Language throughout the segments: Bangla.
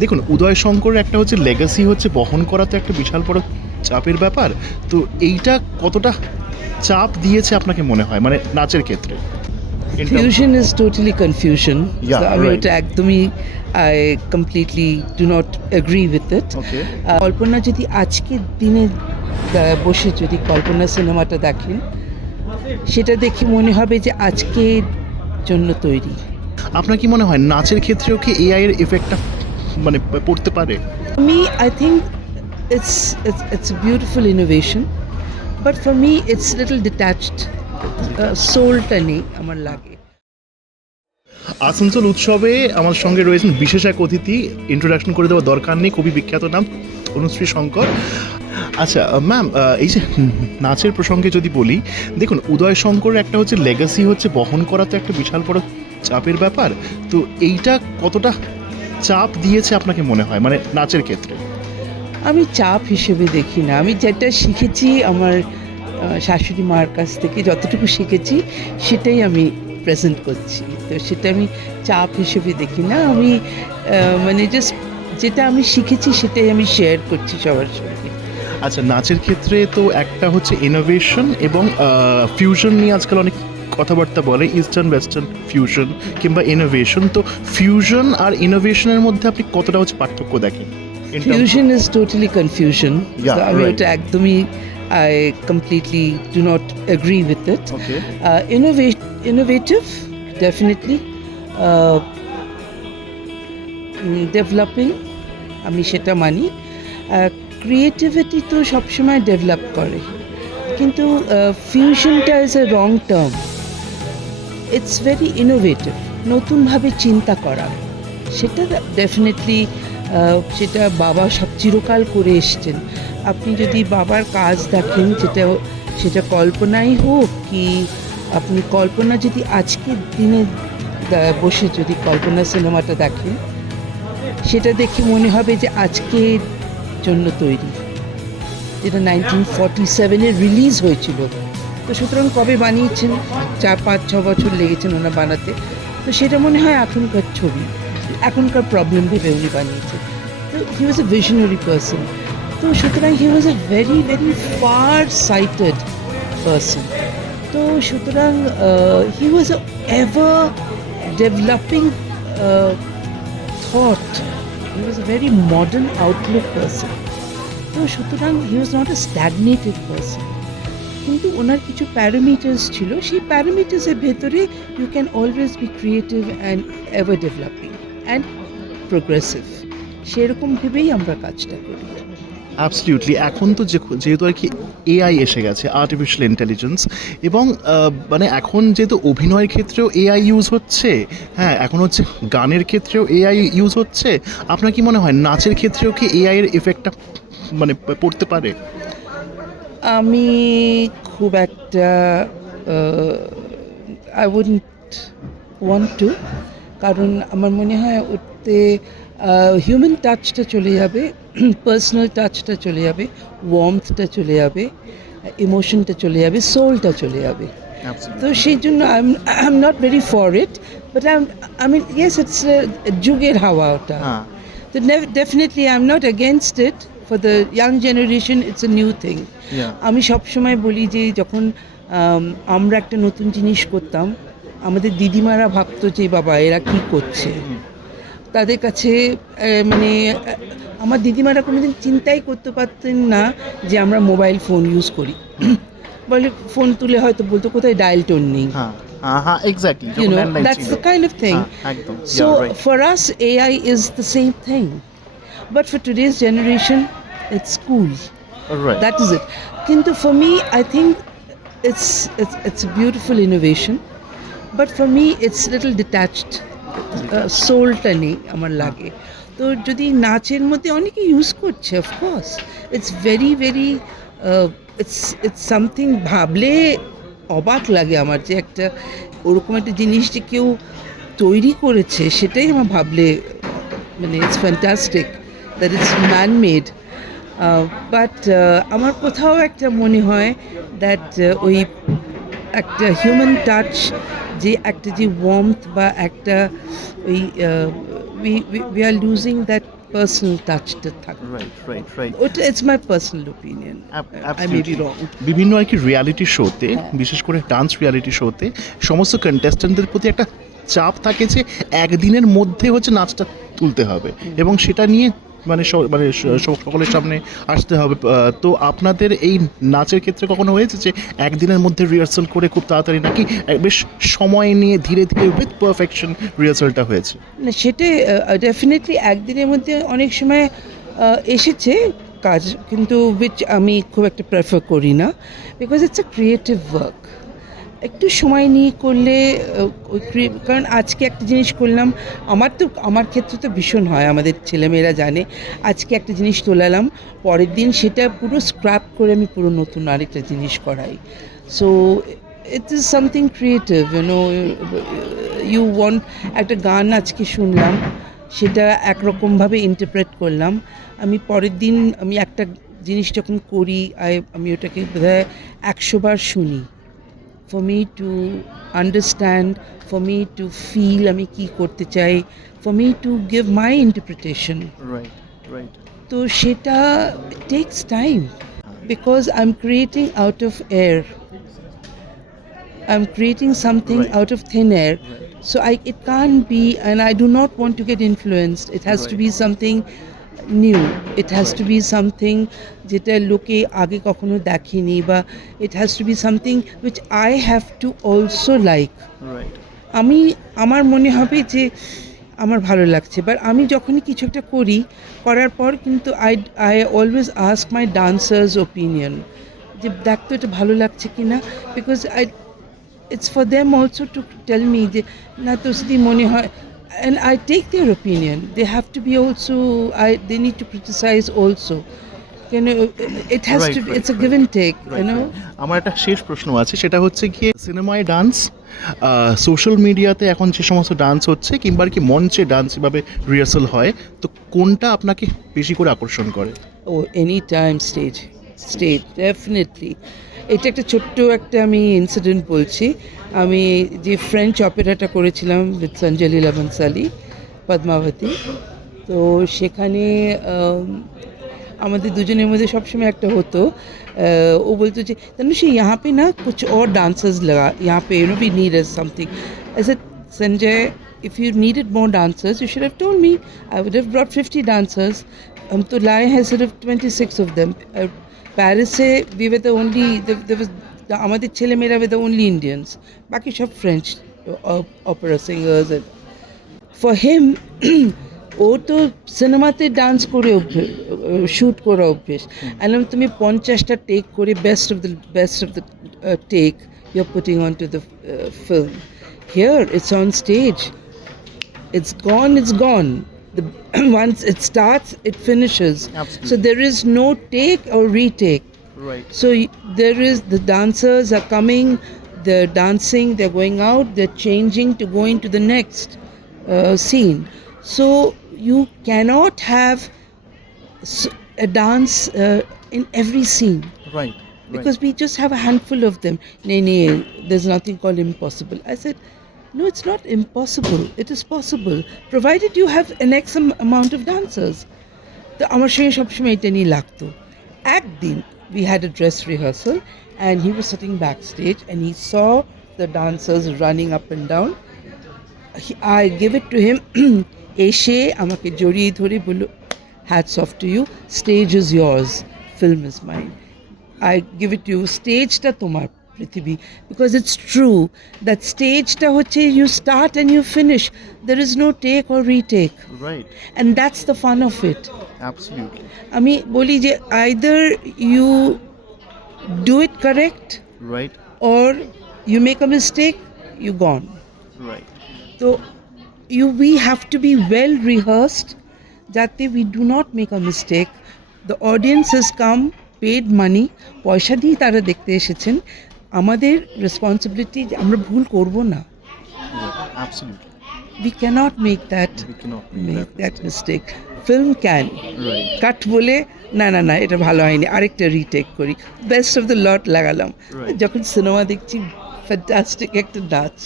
দেখুন, উদয় শঙ্করের একটা হচ্ছে লেগাসি হচ্ছে বহন করা তো একটা বিশাল বড় চাপের ব্যাপার। তো এইটা কতটা চাপ দিয়েছে আপনাকে মনে হয়? মানে নাচের ক্ষেত্রে? In terms- Fusion is totally confusion. Yeah, So আমি right. ওটা একদমই I completely do not agree with it. Okay. কল্পনা যদি আজকের দিনে বসে যদি কল্পনা সিনেমাটা দেখেন, সেটা দেখে মনে হবে যে আজকের জন্য তৈরি। আপনার কি মনে হয় নাচের ক্ষেত্রেও কি এআই এর এফেক্টটা মানে পড়তে পারে? Me, I think it's a beautiful innovation, but for me it's little detached. সোলটা নেই আমার লাগে। আসানসোল উৎসবে আমার সঙ্গে রয়েছেন বিশেষ এক অতিথি, ইন্ট্রোডাকশন করে দেওয়ার দরকার নেই, খুবই বিখ্যাত নাম অনুশ্রী শঙ্কর। আচ্ছা ম্যাম, এই যে নাচের প্রসঙ্গে যদি বলি, দেখুন উদয় শঙ্করের একটা হচ্ছে লেগাসি হচ্ছে বহন করা তো একটা বিশাল বড় চাপের ব্যাপার। তো এইটা কতটা চাপ দিয়েছে আপনাকে মনে হয় মানে নাচের ক্ষেত্রে? আমি চাপ হিসেবে দেখি না। আমি যেটা শিখেছি আমার শাশুড়ি মার কাছ থেকে যতটুকু শিখেছি সেটাই আমি প্রেজেন্ট করছি। তো সেটা আমি চাপ হিসেবে দেখি না। আমি মানে জাস্ট যেটা আমি শিখেছি সেটাই আমি শেয়ার করছি সবার সঙ্গে। আচ্ছা, নাচের ক্ষেত্রে তো একটা হচ্ছে ইনোভেশন এবং ফিউশন নিয়ে আজকাল অনেক কথাবার্তা বলে, ইস্টার্ন ওয়েস্টার্ন ফিউশন কিংবা ইনোভেশন। তো ফিউশন আর ইনোভেশনের মধ্যে আপনি কতটা হচ্ছে পার্থক্য দেখেন? In terms- fusion is totally confusion. Yeah, আমি right. ওটা একদমই I completely do not agree with it. Okay. Innovative, definitely. Developing, আমি সেটা মানি। ক্রিয়েটিভিটি তো সবসময় ডেভেলপ করে, কিন্তু ফিউশনটা is a wrong term. It's very innovative, নতুনভাবে চিন্তা করা, সেটা ডেফিনেটলি সেটা বাবা সব চিরকাল করে এসছেন। আপনি যদি বাবার কাজ দেখেন, সেটা কল্পনাই হোক কি, আপনি কল্পনা যদি আজকের দিনে বসে যদি কল্পনা সিনেমাটা দেখেন, সেটা দেখে মনে হবে যে আজকের জন্য তৈরি, যেটা 1947-এ রিলিজ হয়েছিল। তো সুতরাং কবে বানিয়েছেন? 4-5-6 বছর লেগেছেন ওনার বানাতে। তো সেটা মনে হয় এখনকার ছবি, এখনকার প্রবলেম ভেবে উনি বানিয়েছেন। তো হি ওয়াজ এ ভিশনারি পার্সন। তো সুতরাং he was a very very far sighted person. তো সুতরাং he was ever developing thought. He was a very modern outlook person. তো সুতরাং he was not a স্ট্যাগনেটেড person. কিন্তু ওনার কিছু প্যারামিটার্স ছিল, সেই প্যারামিটার্সের ভেতরে you can always be creative and ever developing and progressive. সেরকম ভেবেই আমরা কাজটা করি। অ্যাবসলিউটলি। এখন তো যেহেতু আর কি এআই এসে গেছে, আর্টিফিশিয়াল ইন্টেলিজেন্স, এবং মানে এখন যেহেতু অভিনয়ের ক্ষেত্রেও এআই ইউজ হচ্ছে, হ্যাঁ এখন হচ্ছে গানের ক্ষেত্রেও এআই ইউজ হচ্ছে, আপনার কি মনে হয় নাচের ক্ষেত্রেও কি এআই এর এফেক্টটা মানে পড়তে পারে? আমি খুব একটা আই উডন্ট ওয়ান্ট টু, কারণ আমার মনে হয় ওতে হিউম্যান টাচটা চলে যাবে, পার্সোনাল টাচটা চলে যাবে, ওয়ার্মথটা চলে যাবে, ইমোশনটা চলে যাবে, সোলটা চলে যাবে। তো সেই জন্য I am not very for it, but I mean yes it's যুগের হাওয়া ওটা। হ্যাঁ, তো definitely I am not against it. For the young generation it's a new thing. আমি সবসময় বলি যে যখন আমরা একটা নতুন জিনিস করতাম, আমাদের দিদিমারা ভাবতো যে বাবা এরা কী করছে। তাদের কাছে মানে আমার দিদিমারা কোনোদিন চিন্তাই করতে পারতেন না যে আমরা মোবাইল ফোন ইউজ করি। বলে ফোন তুলে হয়তো বলতো কোথায় ডায়াল টোন নেই। হ্যাঁ, exactly. You know, that's the kind of thing. একদম। So for us, AI is the same thing. But for today's generation, it's cool. That is it. Kintu for me, I think it's a beautiful innovation. But for me, it's little detached. সোলটা নেই আমার লাগে। তো যদি নাচের মধ্যে অনেকে ইউজ করছে, of course it's very very it's something, ভাবলে অবাক লাগে আমার যে একটা ওরকম একটা জিনিস যে কেউ তৈরি করেছে, সেটাই আমার ভাবলে মানে it's fantastic that it's man made. But আমার কোথাও একটা মনে হয় দ্যাট ওই একটা হিউম্যান টাচ, যে একটা যে ওয়ার্মথ বা একটা ওই we are losing that personal touch to থাকে right it's my personal opinion. I may be wrong. বিভিন্ন আর কি রিয়ালিটি শোতে, বিশেষ করে ডান্স রিয়ালিটি শোতে সমস্ত কন্টেস্ট্যান্টদের প্রতি একটা চাপ থাকে যে একদিনের মধ্যে হচ্ছে নাচটা তুলতে হবে এবং সেটা নিয়ে সকলের সামনে আসতে হবে। তো আপনাদের এই নাচের ক্ষেত্রে কখনো হয়েছে যে একদিনের মধ্যে রিহার্সাল করে খুব তাড়াতাড়ি, নাকি বেশ সময় নিয়ে ধীরে ধীরে উইথ পারফেকশন রিহার্সালটা হয়েছে? না, সেটা ডেফিনেটলি একদিনের মধ্যে অনেক সময় এসেছে কাজ, কিন্তু উইচ আমি খুব একটা প্রেফার করি না, because it's a creative work. একটু সময় নিয়ে করলে কারণ আজকে একটা জিনিস করলাম, আমার ক্ষেত্রে তো ভীষণ হয়, আমাদের ছেলেমেয়েরা জানে, আজকে একটা জিনিস তোলালাম, পরের দিন সেটা পুরো স্ক্র্যাপ করে আমি পুরো নতুন আরেকটা জিনিস করাই। So it is something creative, you want, একটা গান আজকে শুনলাম, সেটা একরকমভাবে ইন্টারপ্রেট করলাম, আমি পরের দিন আমি একটা জিনিস যখন করি আমি ওটাকে বোধহয় 100 বার শুনি, for me to understand, for me to feel আমি কি করতে চাই, for me to give my interpretation. Right তো সেটা takes time because I'm creating out of air. I'm creating something Right. out of thin air. So it can't be, and I do not want to get influenced. It has to be something new. It has to be something যেটা লোকে আগে কখনো দেখেনি, বা it has to be something which I have to also like. আমার মনে হবে যে আমার ভালো লাগছে, বাট আমি যখনই কিছু একটা করার পর কিন্তু I always ask my dancers opinion যে দেখ তো এটা ভালো লাগছে কি না, because it's for them also to tell me যে না তো যদি মনে হয়, and I take their opinion. They have to be also, they need to criticize also. It has to be, it's a give and take, আমার একটা শেষ প্রশ্ন আছে, সেটা হচ্ছে গিয়ে সিনেমায় ডান্স, সোশ্যাল মিডিয়াতে এখন যে সমস্ত ডান্স হচ্ছে, কিংবা আর কি মঞ্চে ডান্স এভাবে রিহার্সাল হয়, তো কোনটা আপনাকে বেশি করে আকর্ষণ করে? Any time stage, definitely. এটা একটা ছোট্ট একটা আমি ইনসিডেন্ট বলছি। আমি যে ফ্রেঞ্চ অপেরাটা করেছিলাম উইথ সঞ্জয় লীলা বনসালি, পদ্মাবতী, তো সেখানে আমাদের দুজনের মধ্যে সবসময় একটা হতো, ও বলতো যে তনুশ্রী यहाँ पे ना कुछ और डांसर्स लगा, यहाँ पे we needed something. I said, Sanjay, if you needed more dancers you should have told me, I would have brought 50 dancers. हम तो लाए हैं सिर्फ 26 of them. Paris से we were the only, there was আমাদের ছেলেমেয়েরা were the only Indians, বাকি সব French opera singers. For him, ও তো সিনেমাতে ডান্স করে শ্যুট করা অভ্যেস, and তুমি 50টা টেক করে best of the take you are putting on to the film. Here it's on stage, it's gone. Once it starts, it finishes. Absolutely. So there is no take or retake. So there is, the dancers are coming, they're dancing, they're going out, they're changing to go into the next scene. So you cannot have a dance in every scene. Because we just have a handful of them. Nee, there's nothing called impossible. I said, no, it's not impossible. It is possible, provided you have an X amount of dancers. তো আমার সঙ্গে সবসময় এটা নিয়ে লাগতো। একদিন we had a dress rehearsal and he was sitting backstage and he saw the dancers running up and down. I give it to him. এসে আমাকে জড়িয়ে ধরে বলল, hats off to you, stage is yours, film is mine. I give it to you, স্টেজটা তোমার পৃথিবী, because it's true that স্টেজটা হচ্ছে you start and you finish, there is no take or retake, and that's the fun of it. Absolutely. আমি বলি যে either you do it correct, or you make a mistake, you gone. So we have to be well rehearsed that we do not make a mistake. The audience has come, paid money, পয়সা দিয়ে তারা দেখতে এসেছেন, আমাদের রেসপন্সিবিলিটি আমরা ভুল করব না। We cannot make that mistake. Film can. কাট বলে না এটা ভালো হয়নি, আরেকটা রিটেক করি, বেস্ট অফ দ্য লট লাগালাম। যখন সিনেমা দেখছি ফ্যান্টাস্টিক একটা নাচ,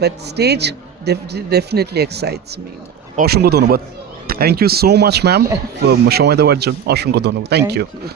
but stage definitely excites me. অসংখ্য ধন্যবাদ। Thank you so much ma'am, সময় দেওয়ার জন্য অসংখ্য ধন্যবাদ। Thank you. you.